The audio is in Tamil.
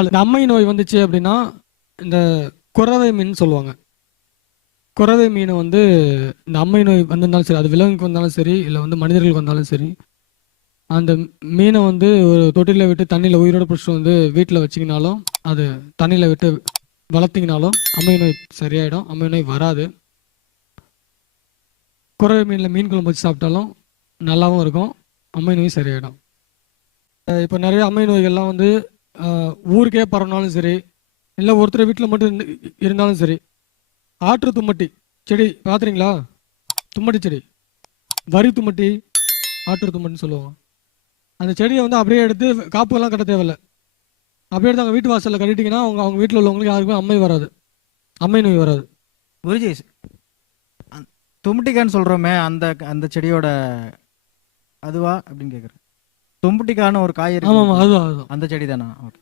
அல்லது அம்மை நோய் வந்துச்சு அப்படின்னா இந்த குறவை மீன் சொல்லுவாங்க. குறவை மீனை வந்து இந்த அம்மை நோய் வந்திருந்தாலும் சரி அது விலங்குக்கு வந்தாலும் சரி இல்லை வந்து மனிதர்களுக்கு வந்தாலும் சரி அந்த மீனை வந்து ஒரு தொட்டிலில் விட்டு தண்ணியில் உயிரோட பிடிச்சிட்டு வந்து வீட்டில் வச்சிங்கனாலும் அது தண்ணியில் விட்டு வளர்த்திங்கனாலும் அம்மை நோய் சரியாயிடும் அம்மை நோய் வராது. குறவை மீனில் மீன் குழம்பு வச்சு சாப்பிட்டாலும் நல்லாவும் இருக்கும் அம்மை நோய் சரியாயிடும். இப்போ நிறைய அம்மை நோய்கள்லாம் வந்து ஊருக்கே பரவினாலும் சரி இல்லை ஒருத்தர் வீட்டில் மட்டும் இருந்தாலும் சரி ஆற்று தும்மட்டி செடி பார்த்துறீங்களா தும்மட்டி செடி வரி தும்மட்டி ஆற்று தும்மட்டின்னு சொல்லுவாங்க. அந்த செடியை வந்து அப்படியே எடுத்து காப்புலாம் கட்ட தேவையில்ல. அப்படியே எடுத்து அவங்க வீட்டு வாசலில் கட்டிட்டிங்கன்னா அவங்க அவங்க வீட்டில் உள்ளவங்களுக்கு யாருக்குமே அம்மை வராது. அம்மை நோய் வராது. குருஜி அந்த சொல்கிறோமே அந்த அந்த செடியோட அதுவா அப்படின்னு கேட்குறேன் தும்புட்டிக்கான ஒரு காய் இருக்கு. ஆமாம் ஆமாம் அதுதான் அதுதான். அந்த செடி தானா ஓகே.